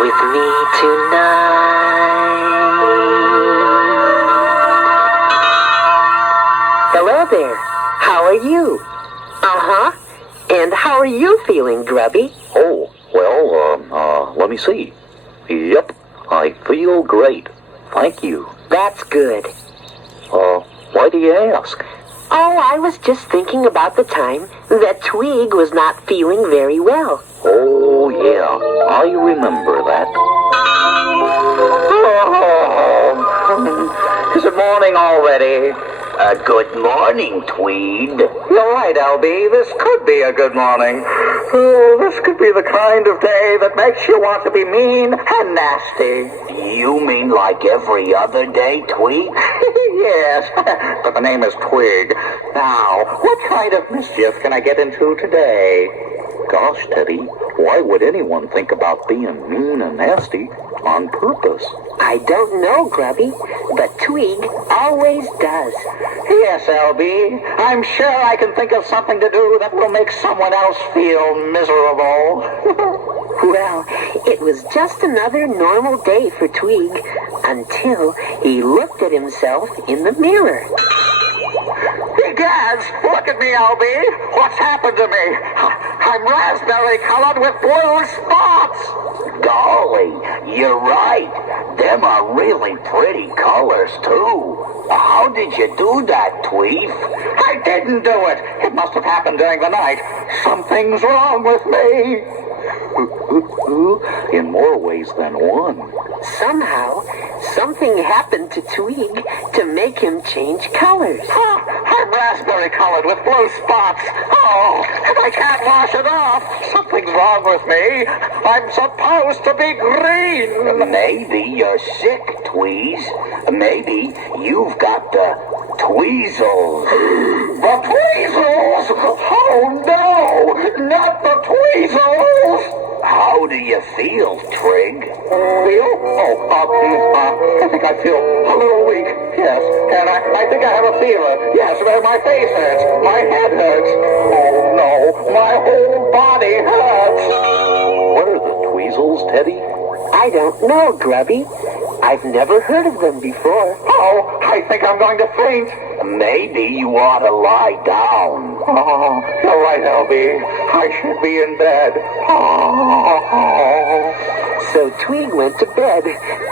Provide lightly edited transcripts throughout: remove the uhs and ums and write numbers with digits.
with me tonight. Hello there. How are you? Uh-huh. And how are you feeling, Grubby? Oh, well, let me see. Yep, I feel great. Thank you. That's good. Why do you ask? Oh, I was just thinking about the time that Tweeg was not feeling very well. Oh, yeah, I remember that. Oh, is it morning already? Good morning, Tweed. You're right, LB. This could be a good morning. Oh, this could be the kind of day that makes you want to be mean and nasty. You mean like every other day, Tweed? Yes, but the name is Tweeg. Now, what kind of mischief can I get into today? Gosh, Teddy, why would anyone think about being mean and nasty on purpose? I don't know, Grubby, but Tweeg always does. Yes, LB. I'm sure I can think of something to do that will make someone else feel miserable. Well, it was just another normal day for Tweeg until he looked at himself in the mirror. Egad, look at me, LB. What's happened to me? I'm raspberry-colored with blue spots. Golly, you're right. Them are really pretty colors, too. How did you do that, Tweef? I didn't do it. It must have happened during the night. Something's wrong with me. In more ways than one. Somehow, something happened to Tweeg to make him change colors. I'm raspberry-colored with blue spots. Oh, and I can't wash it off. Something's wrong with me. I'm supposed to be green. Maybe you're sick, Tweez. Maybe you've got the tweezles. The tweezles! Oh, no! Not the tweezles! How do you feel, Trig? Feel? I think I feel a little weak. Yes, and I think I have a fever. Yes, my face hurts. My head hurts. Oh, no. My whole body hurts. What are the tweezles, Teddy? I don't know, Grubby. I've never heard of them before. Oh, I think I'm going to faint. Maybe you ought to lie down. Oh, you're right, LB. I should be in bed. Oh. So Tweeg went to bed,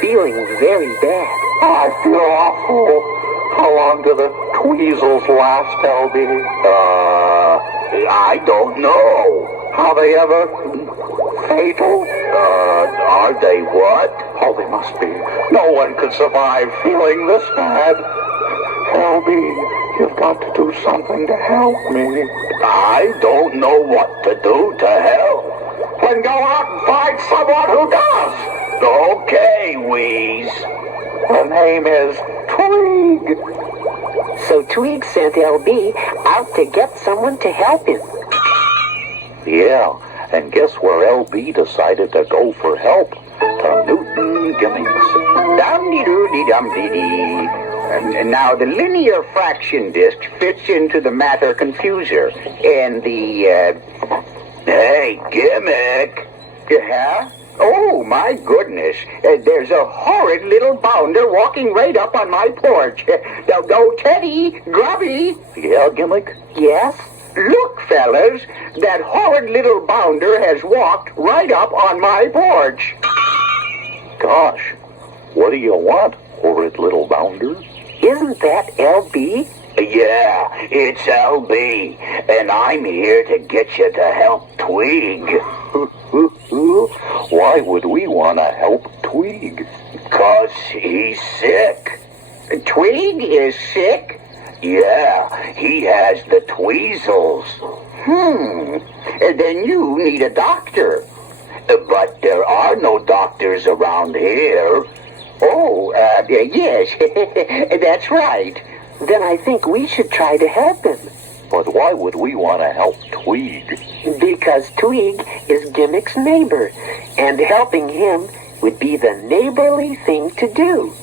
feeling very bad. I feel awful. How long do the tweezles last, LB? I don't know. Are they ever fatal? Are they what? Oh, they must be. No one could survive feeling this bad. LB, you've got to do something to help me. I don't know what to do to help. Then go out and find someone who does. Okay, Wheeze. Her name is Tweeg. So Tweeg sent LB out to get someone to help him. Yeah, and guess where LB decided to go for help? To Newton Gimmings. Dum-de-doo-de-dum-de-dee. And now the linear fraction disk fits into the matter confuser. And the, Hey, Gimmick. Yeah? Oh, my goodness. There's a horrid little bounder walking right up on my porch. Oh, Teddy, Grubby. Yeah, Gimmick? Yes? Look, fellas, that horrid little bounder has walked right up on my porch. Gosh, what do you want, horrid little bounder? Isn't that LB? Yeah, it's LB, and I'm here to get you to help Tweeg. Why would we want to help Tweeg? 'Cause he's sick. Tweeg is sick? Yeah, he has the tweezles. Then you need a doctor. But there are no doctors around here. Oh, yes, that's right. Then I think we should try to help him. But why would we want to help Tweeg? Because Tweeg is Gimmick's neighbor, and helping him would be the neighborly thing to do.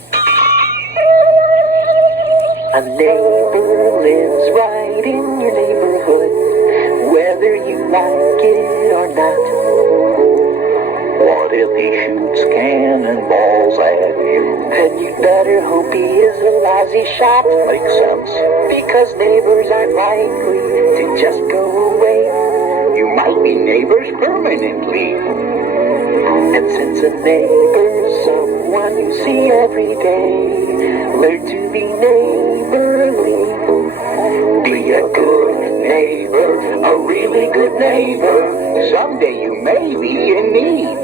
A neighbor lives right in your neighborhood, whether you like it or not. What if he shoots Then you'd better hope he is a lousy shot. Makes sense. Because neighbors aren't likely to just go away. You might be neighbors permanently. And since a neighbor's someone you see every day, learn to be neighborly. Be a good neighbor, a really good neighbor. Someday you may be in need.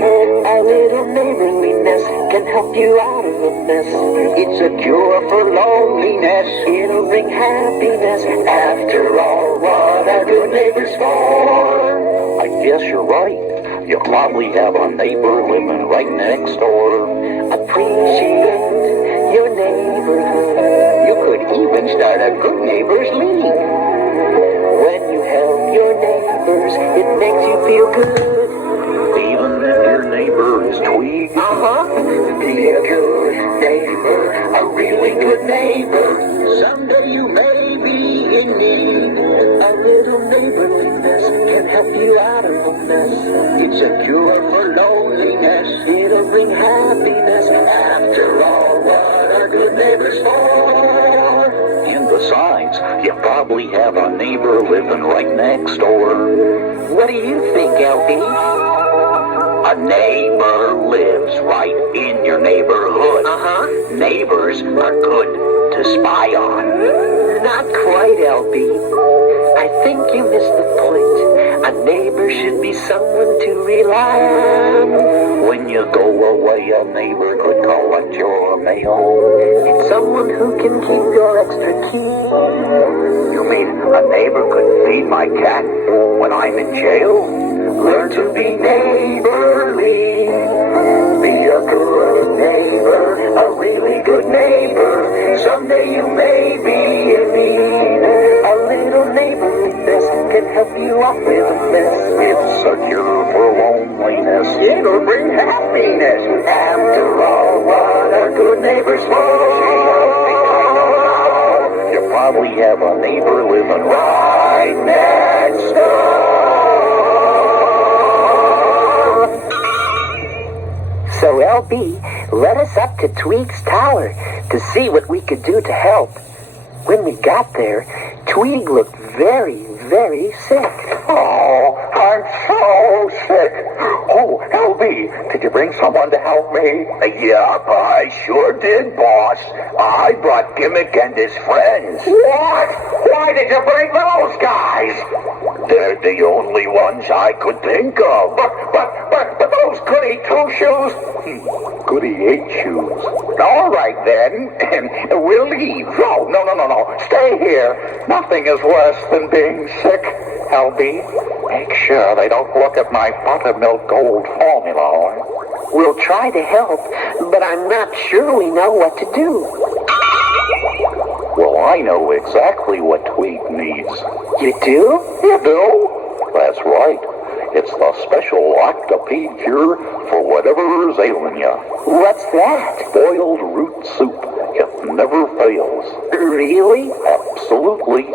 A little neighborliness can help you out of a mess. It's a cure for loneliness. It'll bring happiness. After all, what are good neighbors for? I guess you're right. You probably have a neighbor living right next door. Appreciate your neighborhood. You could even start a Good Neighbors League. When you help your neighbors, it makes you feel good. Even if your neighbor is Tweeg. Be a good neighbor, a really good neighbor. Someday you may be in need. A little neighborliness can help you out of a mess. It's a cure for loneliness. It'll bring happiness. After all, what are good neighbors for? And besides, you probably have a neighbor living right next door. What do you think, LB? A neighbor lives right in your neighborhood. Neighbors are good to spy on. Not quite, LB. I think you missed the point. A neighbor should be someone to rely on. When you go away, a neighbor could collect your mail. Someone who can keep your extra key. You mean a neighbor could feed my cat when I'm in jail? Learn to be neighborly. Be a good neighbor, a really good neighbor. Someday you may be in need. A little neighborliness can help you out with a mess. It's a cure for loneliness. It'll bring happiness. After all, what are good neighbors for? You probably have a neighbor living Right next door. So LB led us up to Tweeg's tower to see what we could do to help. When we got there, Tweeg looked very, very sick. Oh, I'm so sick. Oh, LB, did you bring someone to help me? Yup, I sure did, boss. I brought Gimmick and his friends. What? Why did you bring those guys? They're the only ones I could think of. But those goody two-shoes? Goody 8-shoes. All right, then. We'll leave. No. Stay here. Nothing is worse than being sick, LB. Make sure they don't look at my buttermilk gold formula. We'll try to help, but I'm not sure we know what to do. Well, I know exactly what Tweeg needs. You do? You do? That's right. It's the special octopede cure for whatever's ailing you. What's that? Boiled root soup. It never fails. Really? Absolutely.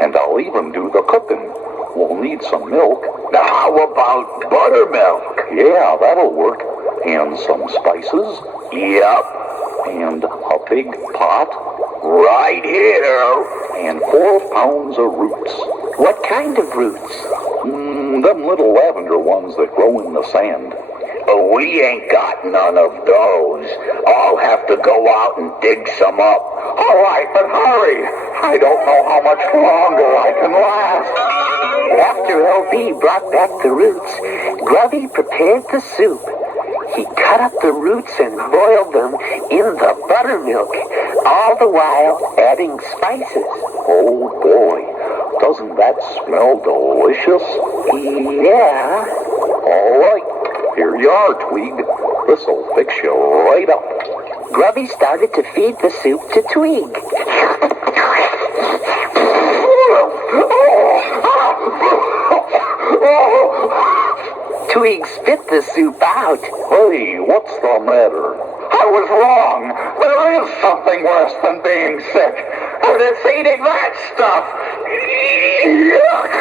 And I'll even do the cooking. We'll need some milk. Now, how about buttermilk? Yeah, that'll work. And some spices. Yup, And a big pot. right here. And 4 pounds of roots. What kind of roots? Them little lavender ones that grow in the sand. We ain't got none of those. I'll have to go out and dig some up. All right, but hurry. I don't know how much longer I can last. After LB brought back the roots, Grubby prepared the soup. He cut up the roots and boiled them in the buttermilk, all the while adding spices. Oh boy, doesn't that smell delicious? Yeah. All right, here you are, Tweeg. This'll fix you right up. Grubby started to feed the soup to Tweeg. Tweeg spit the soup out. Hey, what's the matter? I was wrong. There is something worse than being sick. And it's eating that stuff. Yuck!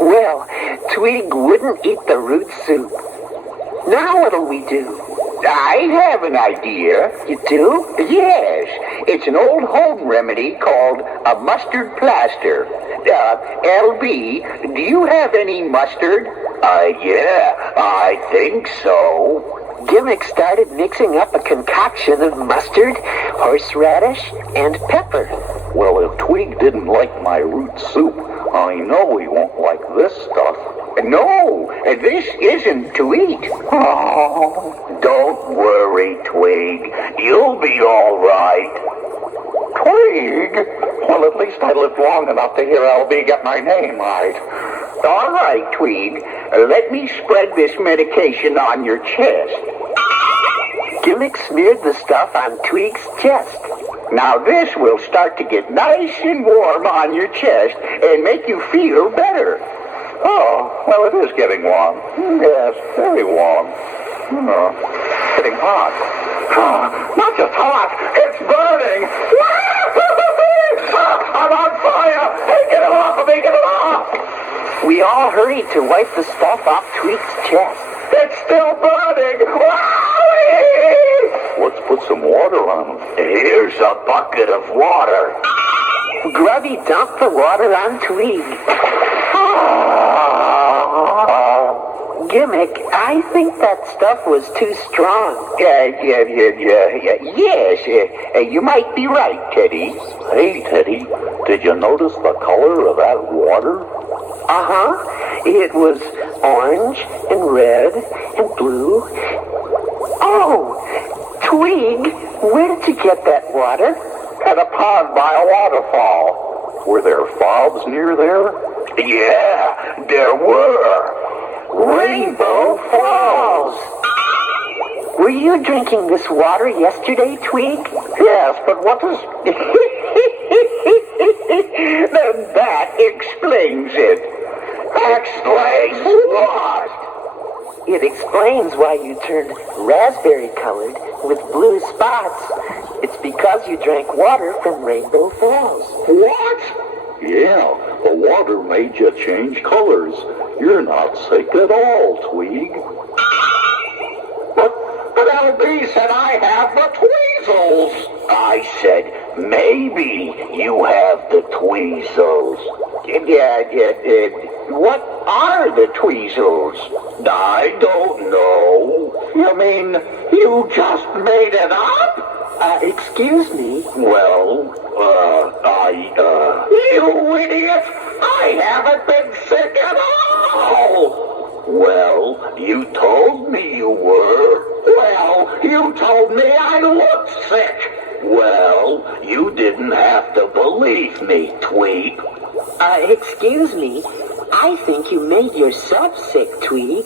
Well, Tweeg wouldn't eat the root soup. Now what'll we do? I have an idea. You do? Yes, it's an old home remedy called a mustard plaster. LB, do you have any mustard? Yeah, I think so. Gimmick started mixing up a concoction of mustard, horseradish, and pepper. Well, if Tweeg didn't like my root soup, I know he won't like this stuff. No, this isn't to eat. Oh, don't worry, Tweeg. You'll be all right. Tweeg? Well, at least I lived long enough to hear LB get my name right. All right, Tweeg. Let me spread this medication on your chest. Gimmick smeared the stuff on Tweeg's chest. Now this will start to get nice and warm on your chest and make you feel better. Oh, well, it is getting warm. Yes, very warm. Getting hot. Not just hot, it's burning. I'm on fire. Hey, get it off of me, get it off. We all hurried to wipe the stuff off Tweeg's chest. It's still burning. Let's put some water on him. Here's a bucket of water. Grubby dumped the water on Tweeg. Gimmick, I think that stuff was too strong. Yes, you might be right, Teddy. Hey, Teddy, did you notice the color of that water? Uh-huh. It was orange and red and blue. Oh, Tweeg, where did you get that water? At a pond by a waterfall. Were there frogs near there? Yeah, there were. Rainbow Falls! Were you drinking this water yesterday, Tweeg? Yes, but what does... Then that explains it. Explains what? It explains why you turned raspberry-colored with blue spots. It's because you drank water from Rainbow Falls. What? Yeah, the water made you change colors. You're not sick at all, Tweeg. But LB said I have the tweezles. I said maybe you have the tweezles. What are the tweezles? I don't know. You mean you just made it up? Excuse me. Well, You idiot! I haven't been sick at all! Well, you told me you were. Well, you told me I looked sick! Well, you didn't have to believe me, Tweeg. Excuse me. I think you made yourself sick, Tweeg.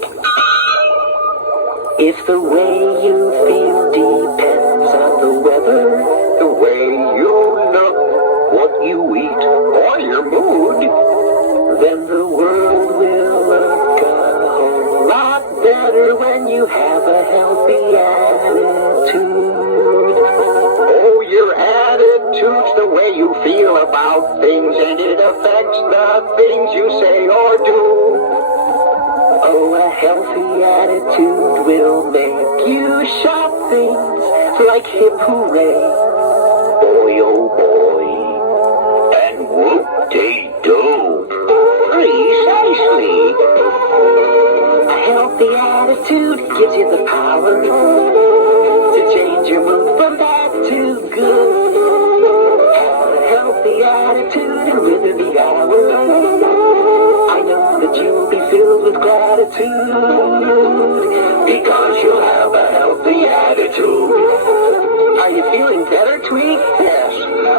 If the way you feel depends on the weather, The way you look, what you eat, or your mood, then the world will look a whole lot better when you have a healthy attitude. oh, your attitude's the way you feel about things, and it affects the things you say or do. Oh, a healthy attitude will make you shout things like hip hooray. Boy, oh boy. And whoop-de-doo. Precisely. A healthy attitude gives you the power to change your mood from bad to good. Have a healthy attitude and within the hour, I know that you'll be filled with gratitude because you'll have a healthy attitude. Are you feeling better, Tweeg? Yes.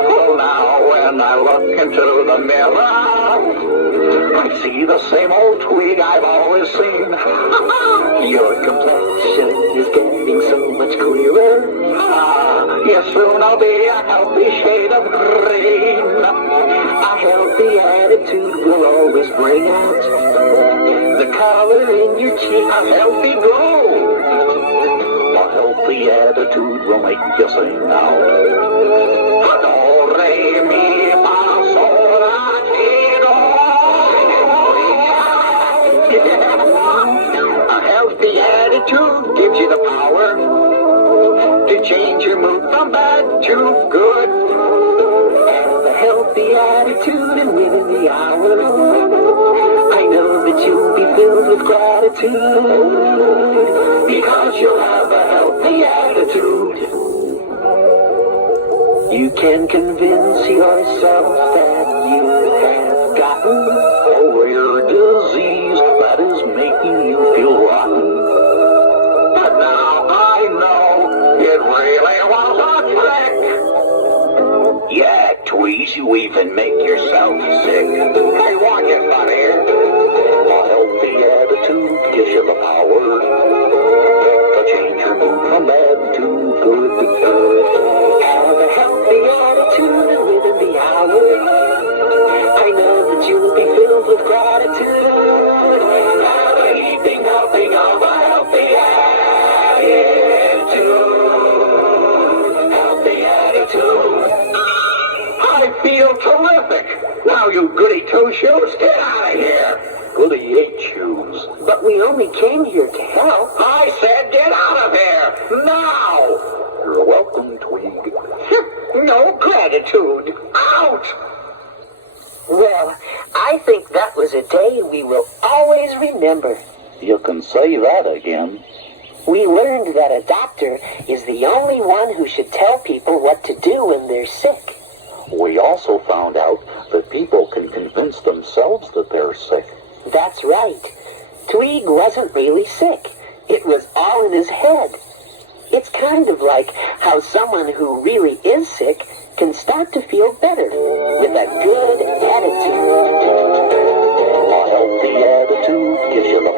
Well, now, when I look into the mirror, I see the same old Tweeg I've always seen. Your complexion is getting so much clearer. Yes, soon I'll be a healthy shade of green. A healthy attitude will always bring out the color in your cheek. A healthy glow. A healthy attitude will make you sing now. Do, re, mi, fa, sol, la, ti, do. A healthy attitude gives you the power to change your mood from bad to good. Have a healthy attitude and win in the hour. I know that you'll be filled with gratitude because you'll have a healthy attitude. You can convince yourself that you have gotten over your disease that is making you feel rotten. But now I know it really was a trick. Yeah, Tweez, you even make yourself sick. Hey, watch it, buddy. A healthy attitude gives you the power to change your mood from bad to good. Have a healthy attitude and live in the hour. I know that you'll be filled with gratitude. Have a heaping helping of a healthy attitude. Healthy attitude. I feel terrific. Now, you goody two-shoes, get out of here. Goody eight-shoes. But we only came here to help. I said get out of here, now. You're welcome, Tweeg. No gratitude. Out. Well, I think that was a day we will always remember. You can say that again. We learned that a doctor is the only one who should tell people what to do when they're sick. We also found out that people can convince themselves that they're sick. That's right. Tweeg wasn't really sick. It was all in his head. It's kind of like how someone who really is sick can start to feel better with a good attitude. A healthy attitude gives you the